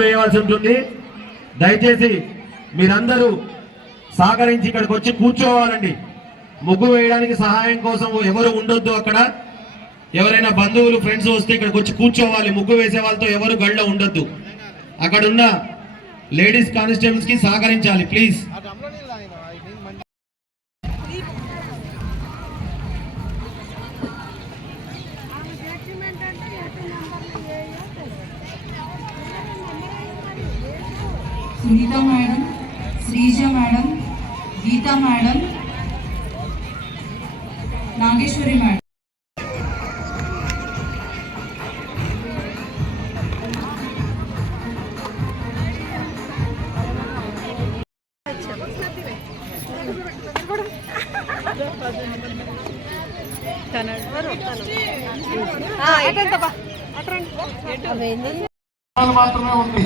వేయవలసి ఉంటుంది. దయచేసి మీరందరూ సహకరించి ఇక్కడికి వచ్చి కూర్చోవాలండి. ముగ్గు వేయడానికి సహాయం కోసం ఎవరు ఉండొద్దు. అక్కడ ఎవరైనా బంధువులు ఫ్రెండ్స్ వస్తే ఇక్కడికి వచ్చి కూర్చోవాలి. ముగ్గు వేసే వాళ్ళతో ఎవరు గళ్ళ ఉండొద్దు. అక్కడ ఉన్న లేడీస్ కానిస్టేబుల్స్ కి సహకరించాలి please. Sunitha madam, Sreeja madam, Geetha madam, Nageswari madam. మాత్రమే ఉంది.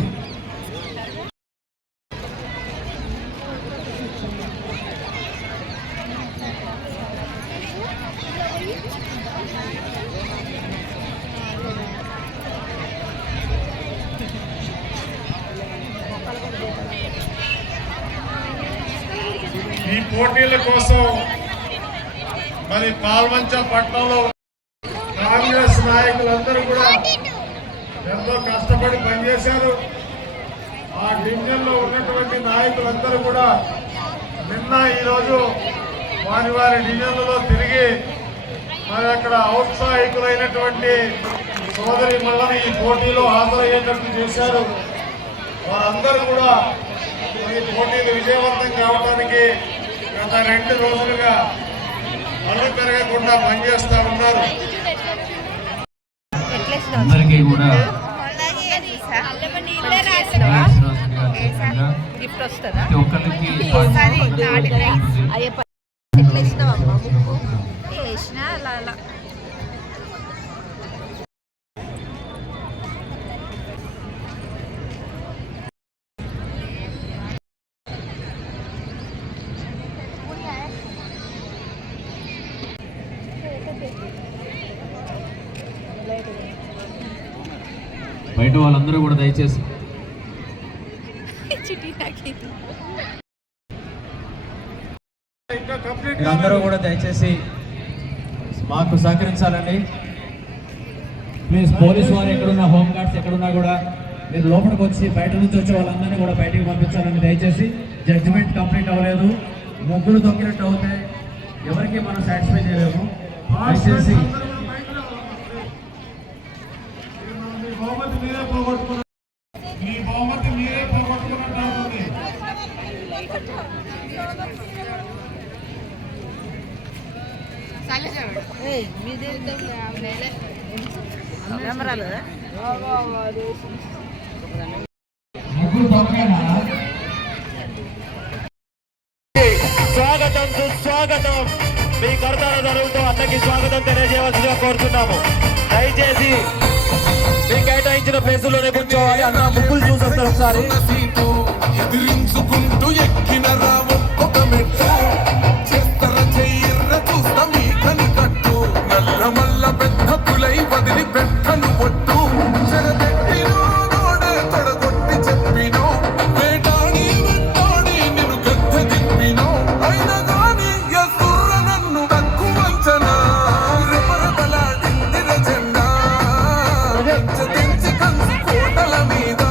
ఈ పోటీల కోసం మరి పాల్వంచ పట్టణంలో కాంగ్రెస్ నాయకులందరూ కూడా ఎంతో కష్టపడి పనిచేశారు. ఆ డివిజన్లో ఉన్నటువంటి నాయకులందరూ కూడా నిన్న ఈరోజు వారి వారి డివిజన్లలో తిరిగి మరి అక్కడ ఔత్సాహికులైనటువంటి సోదరి మళ్ళీ ఈ పోటీలో హాజరయ్యేటట్టు చేశారు. వారందరూ కూడా ఈ పోటీలు విజయవంతం కావడానికి గత 2 రోజులుగా అల్లు పెరగకుండా పనిచేస్తూ ఉన్నారు. అందరికీ కూడా ప్రతి ఒక్కరికి బయట వాళ్ళందరూ కూడా దయచేసి అందరూ కూడా దయచేసి మాకు సహకరించాలండి ప్లీజ్. పోలీసు వారు ఎక్కడున్నా, హోమ్ గార్డ్స్ ఎక్కడున్నా కూడా మీరు లోపలికి వచ్చి బయట నుంచి వచ్చే వాళ్ళందరినీ కూడా బయటికి పంపించాలండి దయచేసి. జడ్జిమెంట్ కంప్లీట్ అవ్వలేదు, ముగ్గురు తొక్కినట్టు అవుతే ఎవరికి మనం సాటిస్ఫై చేయలేము. దయచేసి మీ బహుమతి మీరే పోగొట్టుకున్నట్టు అవుతుంది. స్వాగతం, సుస్వాగతం. మీ కర్తాల ధరలతో అందరికీ స్వాగతం తెలియజేయవలసిగా కోరుతున్నాము. దయచేసి మీ కేటాయించిన ప్లేసుల్లోనే కూర్చోవాలి. అన్న ముగ్గులు చూసొస్తారు ఒకసారి. ఎదిరించుకుంటూ ఎక్కిన రావు ఒక మెట్టు చేస్తర చెయ్యర్ర చూస్తా మీ కనికట్టు నల్ల మల్ల పెద్ద పులై వదిలి పెట్టను పొట్టు చెరబెట్టినో నోడే తొడగొట్టి చెప్పినో వేటాడి వెంటాడి నిన్ను గద్ద తిప్పినో అయినా గాని ఎసుర్ర నన్ను తక్కువ అంచనా రెపరెపలాడిందిర జెండా తెంచి కంచి కోటల మీద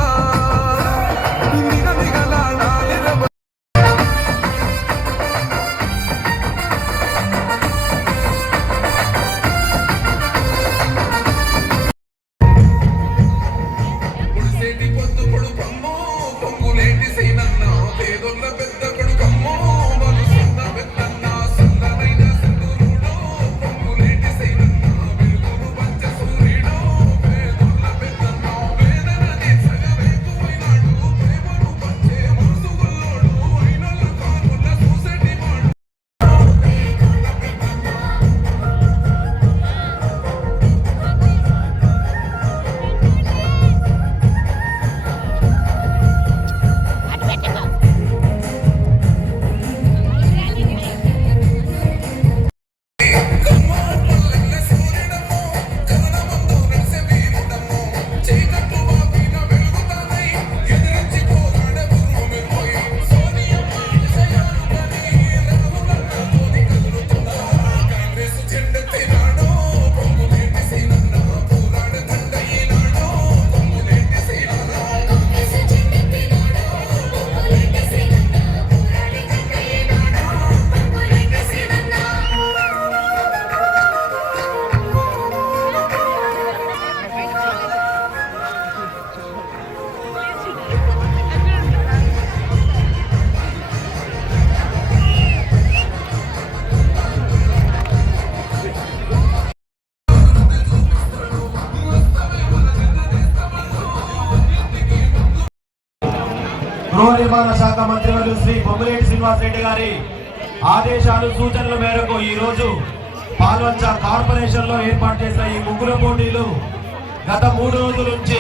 గృహ నిర్మాణ శాఖ మంత్రివర్యులు శ్రీ పొంగులేటి శ్రీనివాస్ రెడ్డి గారి ఆదేశాలు సూచనల మేరకు ఈ రోజు పాల్వంచ కార్పొరేషన్ లో ఏర్పాటు చేసిన ఈ ముగ్గుల పోటీలు గత 3 రోజుల నుంచి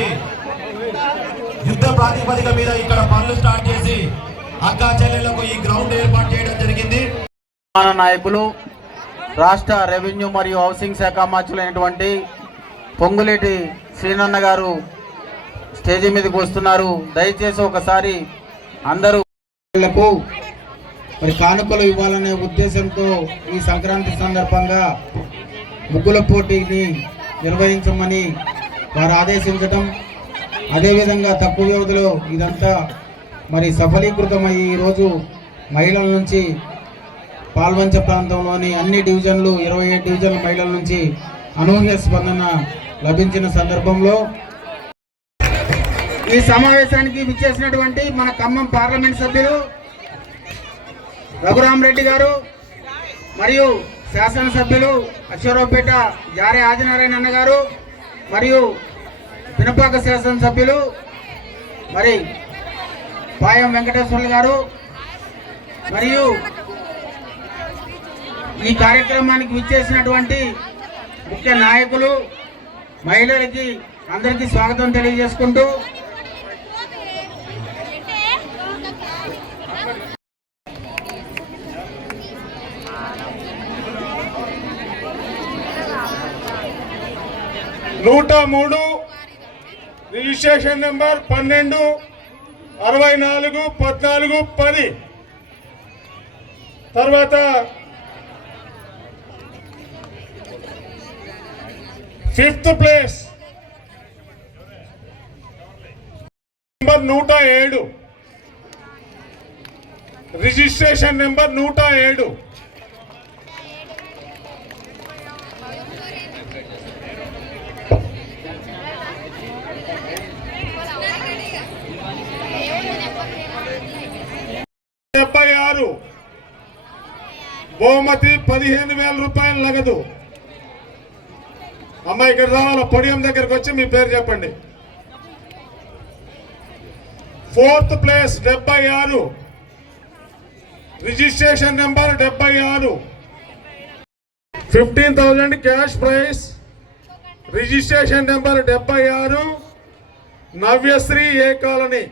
యుద్ధ ప్రాతిపదిక మీద ఇక్కడ పనులు స్టార్ట్ చేసి అక్కా చెల్లెళ్లకు ఈ గ్రౌండ్ ఏర్పాటు చేయడం జరిగింది. నాయకులు రాష్ట్ర రెవెన్యూ మరియు హౌసింగ్ శాఖ మంత్రులైనటువంటి పొంగులేటి శ్రీనన్న గారు స్టేజీ మీదకి వస్తున్నారు. దయచేసి ఒకసారి అందరూ మరి కానుకలు ఇవ్వాలనే ఉద్దేశంతో ఈ సంక్రాంతి సందర్భంగా ముగ్గుల పోటీని నిర్వహించమని వారు ఆదేశించడం, అదేవిధంగా తక్కువ వ్యవధిలో ఇదంతా మరి సఫలీకృతమయ్యి ఈరోజు మహిళల నుంచి పాల్వంచ ప్రాంతంలోని అన్ని డివిజన్లు 27 డివిజన్ల మహిళల నుంచి అనూహ్య స్పందన లభించిన సందర్భంలో ఈ సమావేశానికి విచ్చేసినటువంటి మన ఖమ్మం పార్లమెంట్ సభ్యులు రఘురామరెడ్డి గారు మరియు శాసనసభ్యులు అశ్వరావుపేట జారే ఆదినారాయణ అన్న గారు మరియు పినపాక శాసనసభ్యులు మరి పాయం వెంకటేశ్వర్లు గారు మరియు ఈ కార్యక్రమానికి విచ్చేసినటువంటి ముఖ్య నాయకులు మహిళలకి అందరికీ స్వాగతం తెలియజేసుకుంటూ నూట 3 రిజిస్ట్రేషన్ నెంబర్ 12 64 14 10 తర్వాత 5th place number 107 registration number 107 76 బహుమతి 15,000 రూపాయలు నగదు. అమ్మాయి ఇక్కడ రావాల, పొడియం దగ్గరకు వచ్చి మీ పేరు చెప్పండి. 4th place 76 registration number 76 15,000 cash prize registration number 76 Navyasri A colony.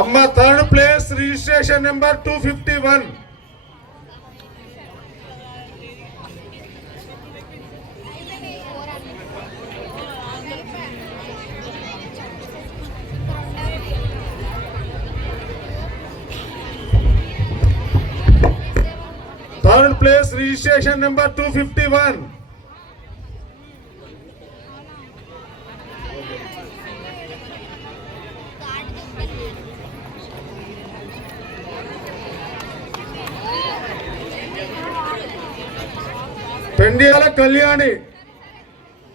అమ్మ 3rd place registration number 251 3rd place registration number 251 Pendyala Kalyani.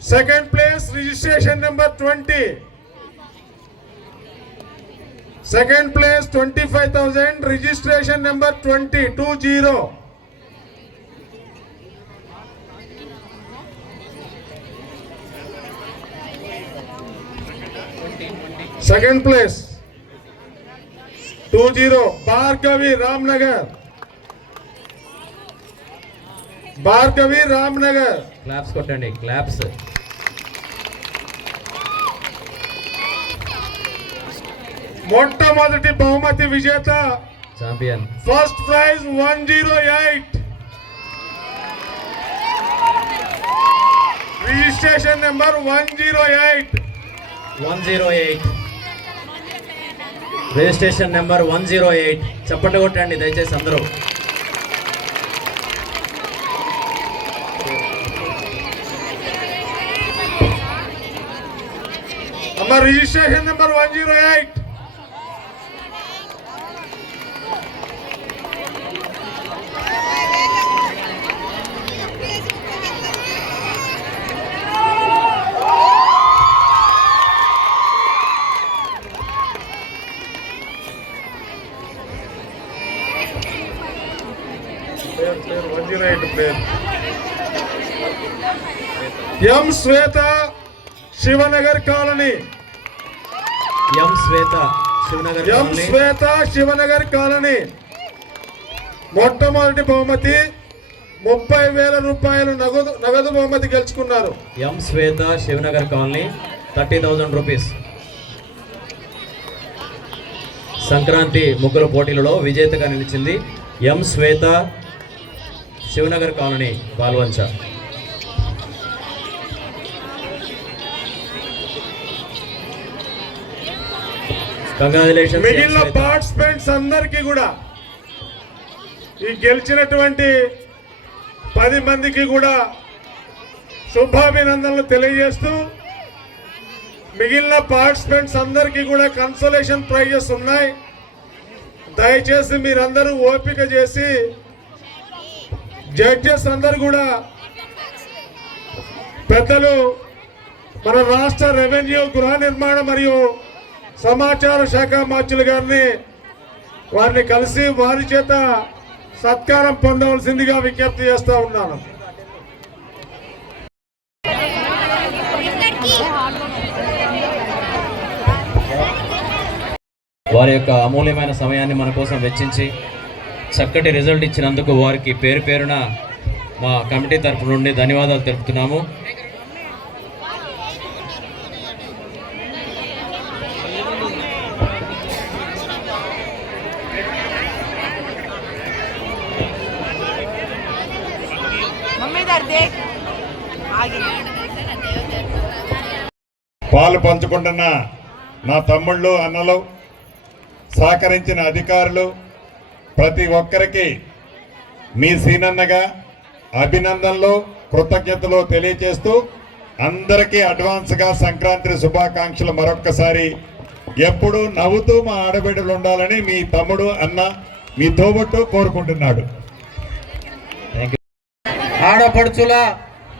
2nd place registration number 20 2nd place 25,000 registration number 20 2nd place 20 Bhargavi Ramnagar. Bhargavi Ramnagar. Claps కొట్టండి, క్లాప్స్. మొట్టమొదటి బహుమతి విజేత champion. First prize 108 registration number 108 registration number 108. చప్పట్లు కొట్టండి దయచేసి అందరూ. అమ్మ registration number 108 108 player. M Swetha Sivanagar colony. M Swetha Sivanagar M colony. Swetha Sivanagar colony. మొట్టమొదటి బహుమతి 30,000 రూపాయలు నగదు బహుమతి గెలుచుకున్నారు. M Swetha Sivanagar colony 30,000 rupees. Sankranti ముగ్గుల పోటీలలో విజేతగా నిలిచింది M Swetha Sivanagar colony Palvancha. Congratulations. మిగిలిన పార్టిసిపెంట్స్ అందరికీ కూడా, ఈ గెలిచినటువంటి 10 మందికి కూడా శుభాభినందనలు తెలియజేస్తూ, మిగిలిన పార్టిసిపెంట్స్ అందరికీ కూడా కన్సోలేషన్ ప్రైజెస్ ఉన్నాయి. దయచేసి మీరందరూ ఓపిక చేసి, జడ్జెస్ అందరూ కూడా పెద్దలు మన రాష్ట్ర రెవెన్యూ, గృహ నిర్మాణ మరియు సమాచార శాఖ మంత్రులు వారిని కలిసి వారి చేత సత్కారం పొందవలసిందిగా విజ్ఞప్తి చేస్తా ఉన్నాను. వారి యొక్క అమూల్యమైన సమయాన్ని మన కోసం వెచ్చించి చక్కటి రిజల్ట్ ఇచ్చినందుకు వారికి పేరు పేరున మా కమిటీ తరపు నుండి ధన్యవాదాలు తెలుపుతున్నాము. పాలు పంచుకుంటున్న నా తమ్ముళ్ళు, అన్నలు, సహకరించిన అధికారులు, ప్రతి ఒక్కరికి మీ సీనన్నగా అభినందనలు, కృతజ్ఞతలు తెలియజేస్తూ అందరికీ అడ్వాన్స్గా సంక్రాంతి శుభాకాంక్షలు మరొక్కసారి. ఎప్పుడూ నవ్వుతూ మా ఆడబిడ్డలు ఉండాలని మీ తమ్ముడు, అన్న, మీ తోబట్టు కోరుకుంటున్నాడు. ఆడపడుచుల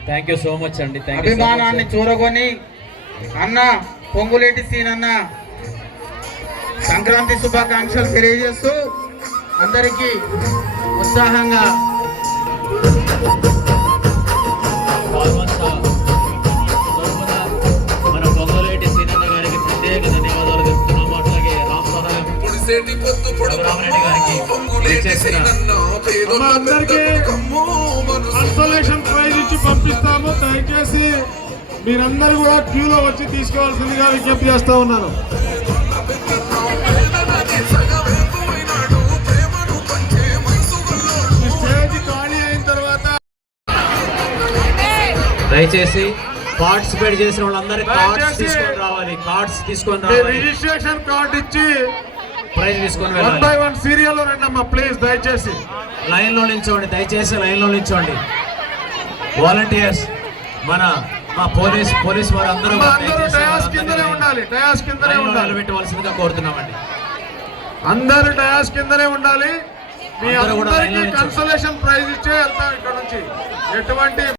థ్యాంక్ యూ సో మచ్ అండి. అభిమానాన్ని చూరగొని అన్న పొంగులేటి సీనన్న సంక్రాంతి శుభాకాంక్షలు తెలియజేస్తూ అందరికీ ఉత్సాహంగా మన పొంగులేటి సీనన్న గారికి ప్రత్యేక ధన్యవాదాలు తెలుపుతున్నాము. అట్లాగే రామసాగర్ గారికి అందరికీ కన్సోలేషన్ ప్రైజ్ ఇచ్చి పంపిస్తాము. దయచేసి మీరందరూ కూడా క్యూలో వచ్చి తీసుకోవాల్సిందిగా విజ్ఞప్తి చేస్తా ఉన్నాను. స్టేజ్ ఖాళీ అయిన తర్వాత దయచేసి పార్టిసిపేట్ చేసిన వాళ్ళందరికీ కార్డ్స్ తీసుకొని రావాలి. కార్డ్స్ తీసుకొని రావాలి. రిజిస్ట్రేషన్ కార్డు ఇచ్చి ప్రైజ్ తీసుకొని 1 వెళ్ళాలి. by 1 సీరియల్లో రండమ్మా ప్లీజ్. దయచేసి లైన్ లో నిల్చోండి. దయచేసి లైన్ లో నిల్చోండి. వాలంటీర్స్, మా పోలీస్ వారందరూ అందరూ డయాస్ కిందనే ఉండాలి. డయాస్ కిందనే ఉండాలి. నిలబెట్టవలసిందిగా కోరుతున్నామండి. అందరూ డయాస్ కిందనే ఉండాలి. మీ అందరూ కూడా అందరికీ లైన్లో నిల్చోండి. కన్సోలేషన్ ప్రైజ్ ఇచ్చే వెళ్తాం ఇక్కడ నుంచి. ఎటువంటి